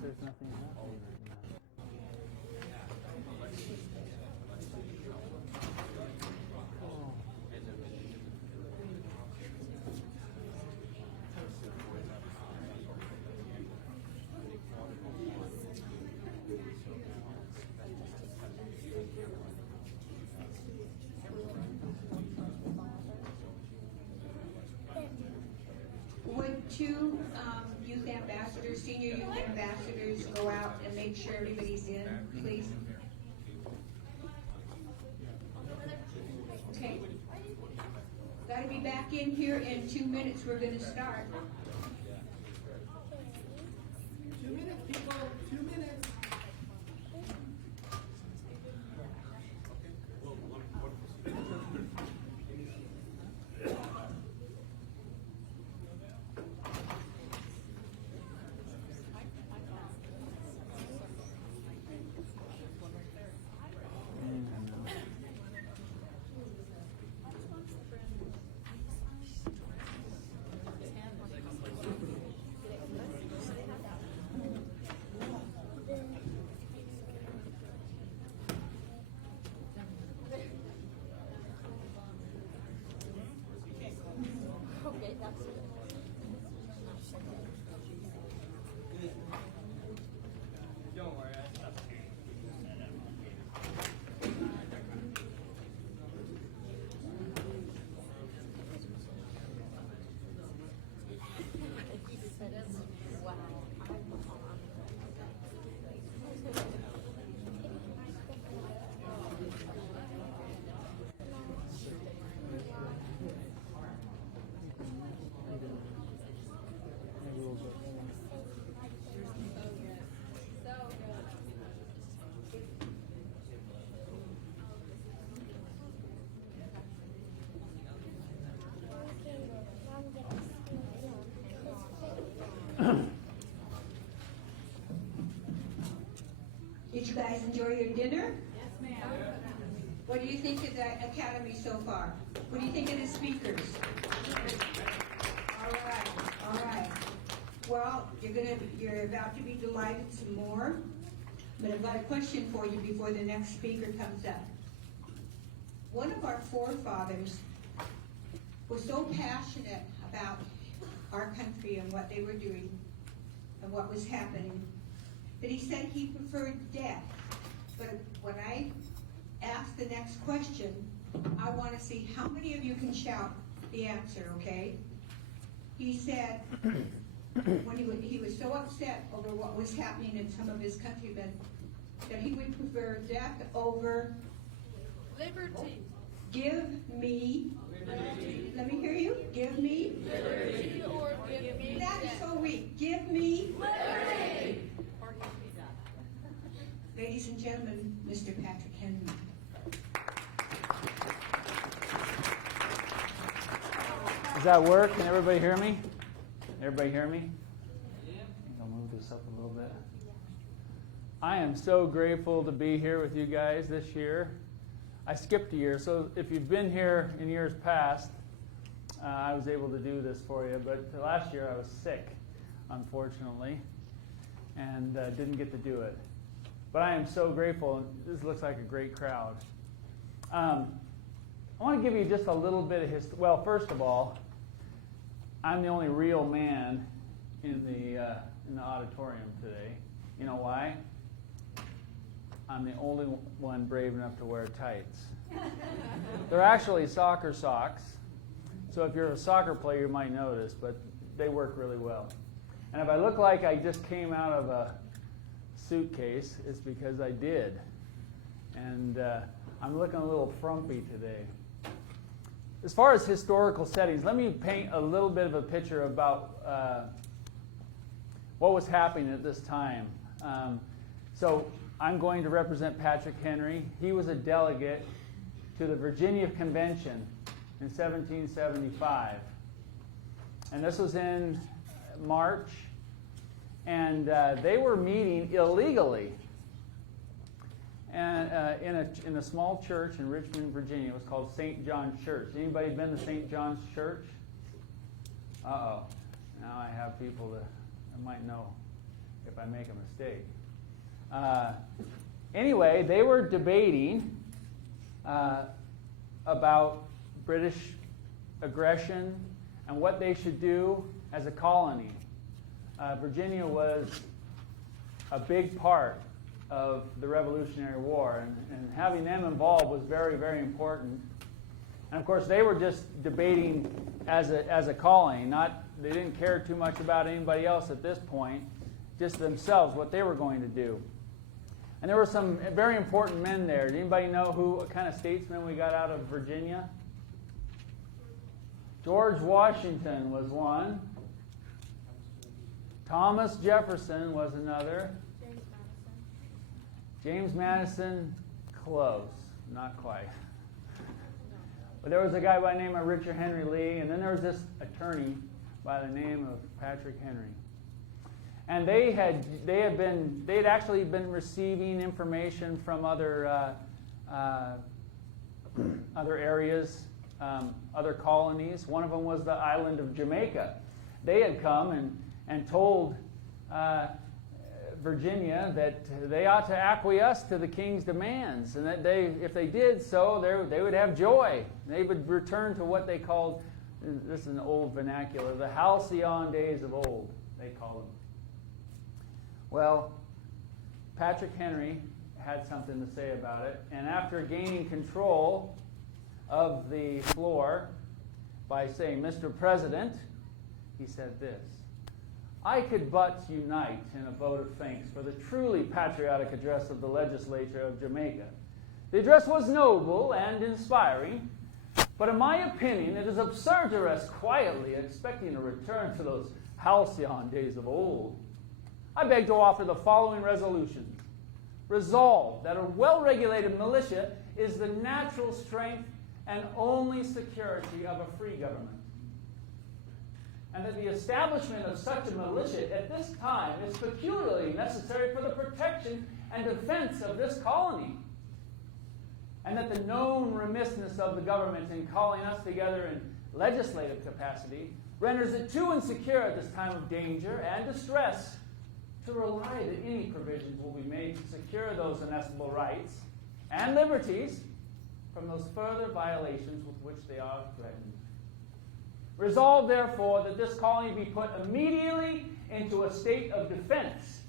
There's nothing happening right now. Would two youth ambassadors, senior youth ambassadors, go out and make sure everybody's in, please? Okay. Got to be back in here in 2 minutes. We're going to start. 2 minutes, people. 2 minutes. Okay, that's it. Don't worry, I stopped. Did you guys enjoy your dinner? Yes, ma'am. What do you think of the academy so far? What do you think of the speakers? All right. Well, you're about to be delighted some more, but I've got a question for you before the next speaker comes up. One of our forefathers was so passionate about our country and what they were doing and what was happening that he said he preferred death. But when I ask the next question, I want to see how many of you can shout the answer, okay? He said when he was so upset over what was happening in some of his countrymen that he would prefer death over Liberty. give me liberty. Let me hear you. Give me Liberty or give me that is death. so weak. Give me Liberty. Or give me death. Ladies and gentlemen, Mr. Patrick Henry. Does that work? Can everybody hear me? Everybody hear me? I'll move this up a little bit. I am so grateful to be here with you guys this year. I skipped a year, so if you've been here in years past, I was able to do this for you. But last year I was sick, unfortunately, and didn't get to do it. But I am so grateful. This looks like a great crowd. I want to give you just a little bit of history. Well, first of all, I'm the only real man in the auditorium today. You know why? I'm the only one brave enough to wear tights. They're actually soccer socks. So if you're a soccer player, you might notice, but they work really well. And if I look like I just came out of a suitcase, it's because I did. And I'm looking a little frumpy today. As far as historical settings, let me paint a little bit of a picture about what was happening at this time. So I'm going to represent Patrick Henry. He was a delegate to the Virginia Convention in 1775. And this was in March. And they were meeting illegally and in a small church in Richmond, Virginia. It was called St. John's Church. Anybody been to St. John's Church? Uh-oh. Now I have people that I might know if I make a mistake. Anyway, they were debating about British aggression and what they should do as a colony. Virginia was a big part of the Revolutionary War, and having them involved was very, very important. And of course, they were just debating as a colony. They didn't care too much about anybody else at this point, just themselves, what they were going to do. And there were some very important men there. Did anybody know what kind of statesmen we got out of Virginia? George Washington was one. Thomas Jefferson was another. James Madison, close, not quite. But there was a guy by the name of Richard Henry Lee, and then there was this attorney by the name of Patrick Henry. And they had actually been receiving information from other areas, other colonies. One of them was the island of Jamaica. They had come and told Virginia that they ought to acquiesce to the king's demands, and that if they did so, they would have joy. They would return to what they called, this is an old vernacular, the halcyon days of old, they called them. Well, Patrick Henry had something to say about it, and after gaining control of the floor by saying, "Mr. President," he said this, "I could but unite in a vote of thanks for the truly patriotic address of the legislature of Jamaica. The address was noble and inspiring, but in my opinion it is absurd to rest quietly expecting a return to those halcyon days of old. I beg to offer the following resolution. Resolve that a well-regulated militia is the natural strength and only security of a free government, and that the establishment of such a militia at this time is peculiarly necessary for the protection and defense of this colony, and that the known remissness of the government in calling us together in legislative capacity renders it too insecure at this time of danger and distress to rely that any provisions will be made to secure those inestimable rights and liberties from those further violations with which they are threatened. Resolve, therefore, that this colony be put immediately into a state of defense,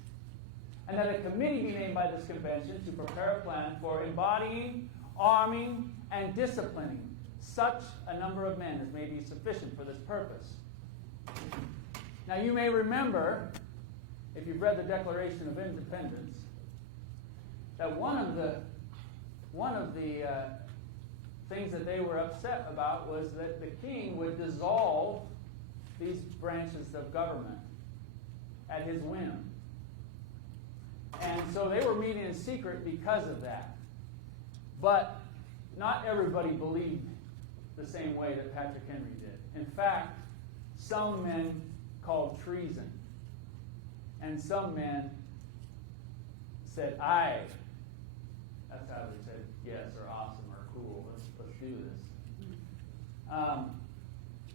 and that a committee be named by this convention to prepare a plan for embodying, arming, and disciplining such a number of men as may be sufficient for this purpose." Now you may remember, if you've read the Declaration of Independence, that one of the things that they were upset about was that the king would dissolve these branches of government at his whim. And so they were meeting in secret because of that. But not everybody believed the same way that Patrick Henry did. In fact, some men called treason. And some men said, "Aye." That's how they said yes or awesome or cool. Let's do this.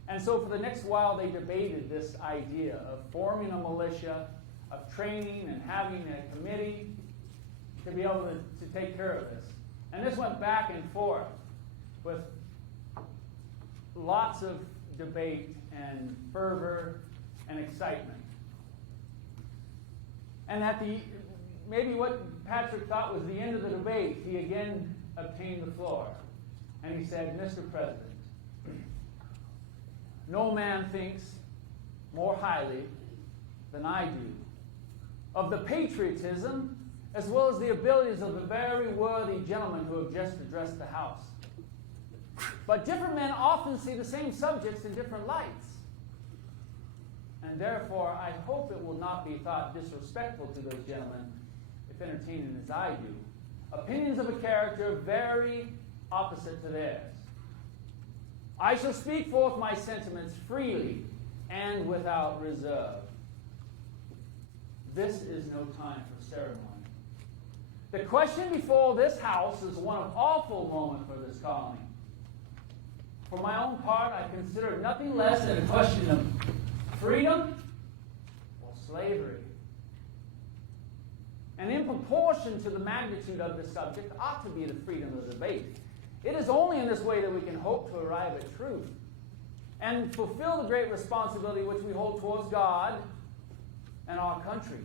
And so for the next while, they debated this idea of forming a militia, of training and having a committee to be able to take care of this. And this went back and forth with lots of debate and fervor and excitement. And maybe what Patrick thought was the end of the debate, he again obtained the floor. And he said, "Mr. President, no man thinks more highly than I do of the patriotism as well as the abilities of the very worthy gentlemen who have just addressed the House. But different men often see the same subjects in different lights. And therefore, I hope it will not be thought disrespectful to those gentlemen if entertaining as I do. Opinions of a character very opposite to theirs. I shall speak forth my sentiments freely and without reserve. This is no time for ceremony. The question before this House is one of awful moment for this colony. For my own part, I consider it nothing less than a question of freedom or slavery. And in proportion to the magnitude of the subject ought to be the freedom of debate. It is only in this way that we can hope to arrive at truth and fulfill the great responsibility which we hold towards God and our country.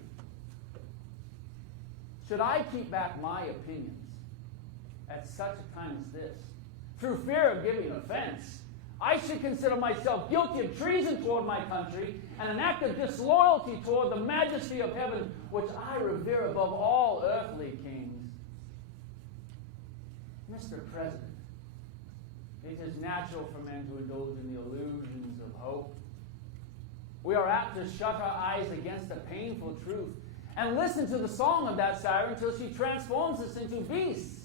Should I keep back my opinions at such a time as this, through fear of giving offense, I should consider myself guilty of treason toward my country and an act of disloyalty toward the majesty of heaven, which I revere above all earthly kings. Mr. President, it is natural for men to indulge in the illusions of hope. We are apt to shut our eyes against a painful truth and listen to the song of that siren until she transforms us into beasts.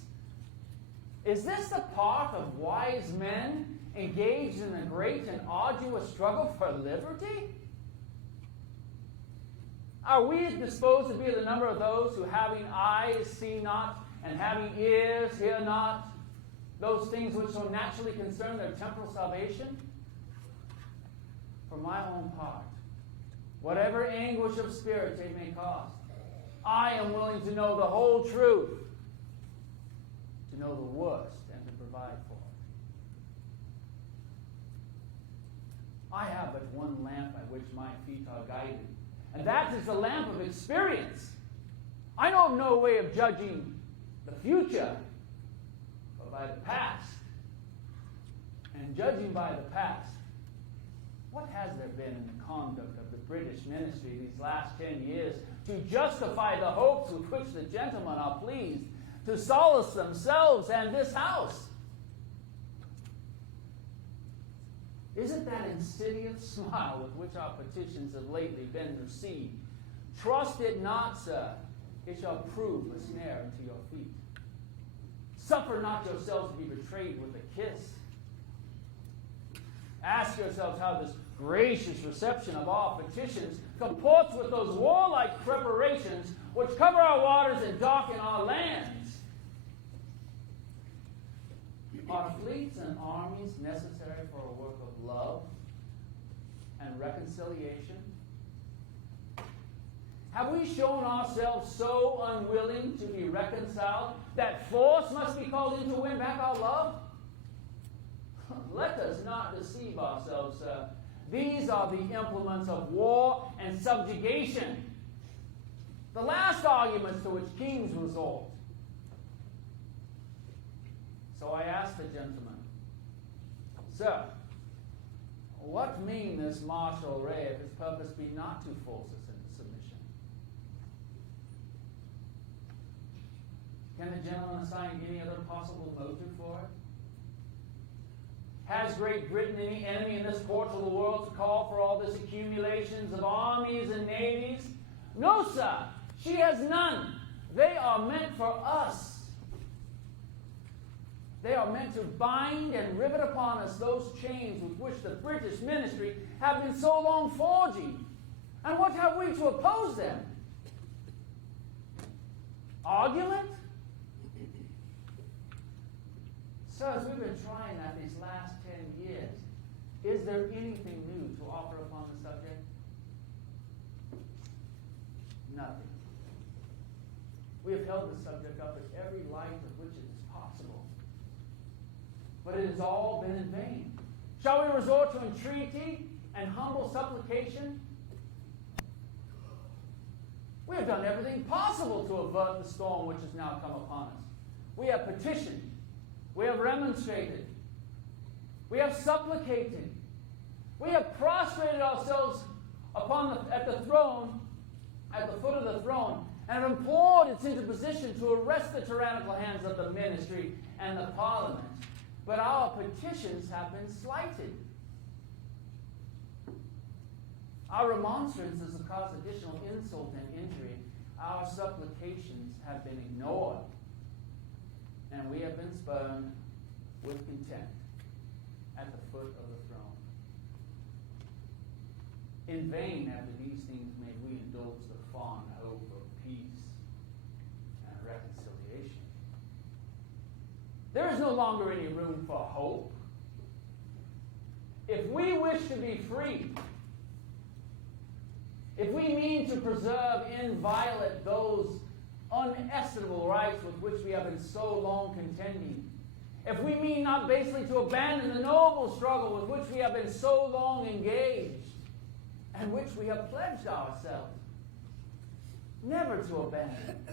Is this the part of wise men engaged in a great and arduous struggle for liberty? Are we disposed to be the number of those who, having eyes, see not, and having ears, hear not, those things which so naturally concern their temporal salvation? For my own part, whatever anguish of spirit it may cost, I am willing to know the whole truth, to know the worst, and to provide for it. I have but one lamp by which my feet are guided, and that is the lamp of experience. I know of no way of judging the future, but by the past. And judging by the past, what has there been in the conduct of the British ministry these last 10 years to justify the hopes with which the gentlemen are pleased to solace themselves and this House? Is it that insidious smile with which our petitions have lately been received? Trust it not, sir. It shall prove a snare unto your feet. Suffer not yourselves to be betrayed with a kiss. Ask yourselves how this gracious reception of our petitions comports with those warlike preparations which cover our waters and darken our lands. Are fleets and armies necessary for a work of love and reconciliation? Have we shown ourselves so unwilling to be reconciled that force must be called in to win back our love? Let us not deceive ourselves, sir. These are the implements of war and subjugation, the last arguments to which kings resort. So I ask the gentleman, sir, what mean this martial array if its purpose be not to force us into submission? Can the gentleman assign any other possible motive for it? Has Great Britain any enemy in this quarter of the world to call for all this accumulations of armies and navies? No, sir. She has none. They are meant for us. They are meant to bind and rivet upon us those chains with which the British ministry have been so long forging. And what have we to oppose them? Argument? Sirs, we've been trying that these last 10 years. Is there anything new to offer upon the subject? Nothing. We have held the subject up in every light of which it is possible. But it has all been in vain. Shall we resort to entreaty and humble supplication? We have done everything possible to avert the storm which has now come upon us. We have petitioned. We have remonstrated. We have supplicated. We have prostrated ourselves at the throne, at the foot of the throne, and have implored its interposition to arrest the tyrannical hands of the ministry and the parliament. But our petitions have been slighted. Our remonstrances have caused additional insult and injury. Our supplications have been ignored, and we have been spurned with contempt at the foot of the throne. In vain, after these things, may we indulge the fond hope of peace and reconciliation. There is no longer any room for hope. If we wish to be free, if we mean to preserve inviolate those unestimable rights with which we have been so long contending, if we mean not basely to abandon the noble struggle with which we have been so long engaged, and which we have pledged ourselves never to abandon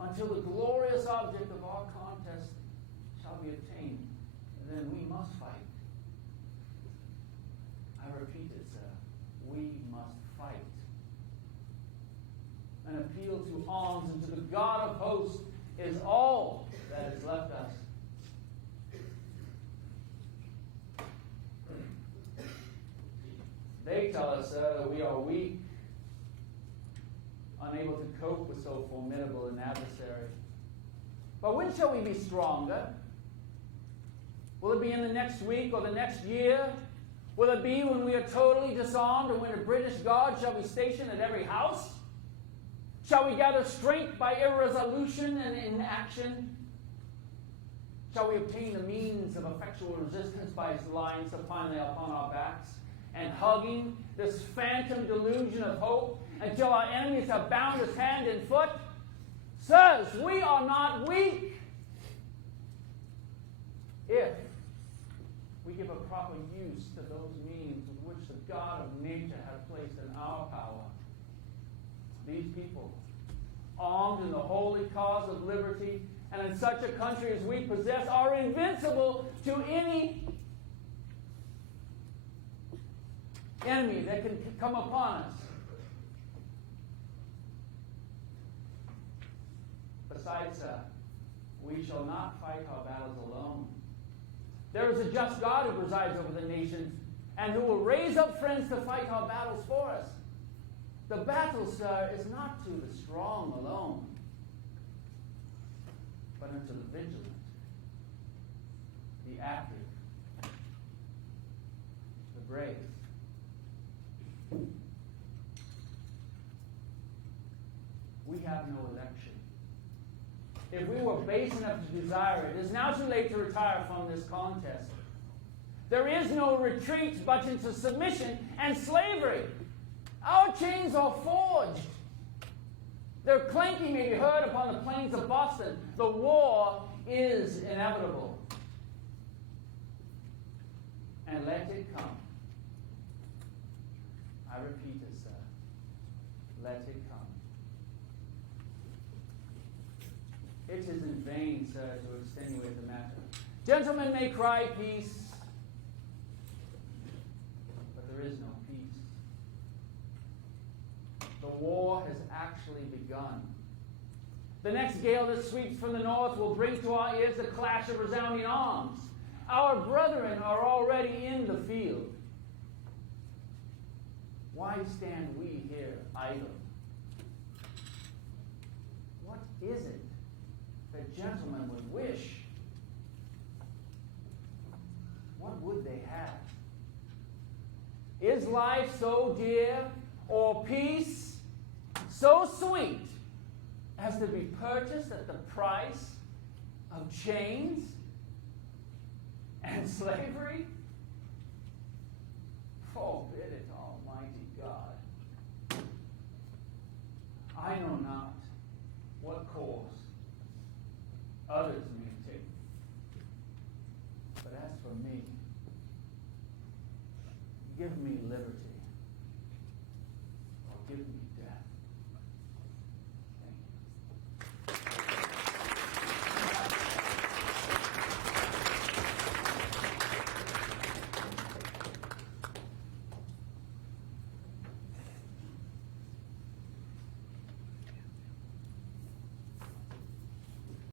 until the glorious object of our contest shall be attained, then we must fight. I repeat it, sir. We must fight. An appeal to arms and to the God of hosts is all that is left us. They tell us, sir, that we are weak, unable to cope with so formidable an adversary. But when shall we be stronger? Will it be in the next week or the next year? Will it be when we are totally disarmed and when a British guard shall be stationed at every house? Shall we gather strength by irresolution and inaction? Shall we obtain the means of effectual resistance by lying supinely upon our backs and hugging this phantom delusion of hope until our enemies have bound us hand and foot? Sirs, we are not weak if we give a proper use to those means with which the God of nature has placed in our power. These people, armed in the holy cause of liberty, and in such a country as we possess, are invincible to any enemy that can come upon us. Besides, we shall not fight our battles alone. There is a just God who presides over the nations and who will raise up friends to fight our battles for us. The battle, sir, is not to the strong alone, but unto the vigilant, the active, the brave. We have no election. If we were base enough to desire it, it is now too late to retire from this contest. There is no retreat but into submission and slavery. Our chains are forged. Their clanking may be heard upon the plains of Boston. The war is inevitable. And let it come. I repeat it, sir. Let it come. It is in vain, sir, to extenuate the matter. Gentlemen may cry peace, but there is no peace. The war has actually begun. The next gale that sweeps from the north will bring to our ears the clash of resounding arms. Our brethren are already in the field. Why stand we here idle? What is it that gentlemen would wish? What would they have? Is life so dear, or peace so sweet, as to be purchased at the price of chains and slavery? Forbid it, Almighty God. I know not what course others may take, but as for me, give me liberty.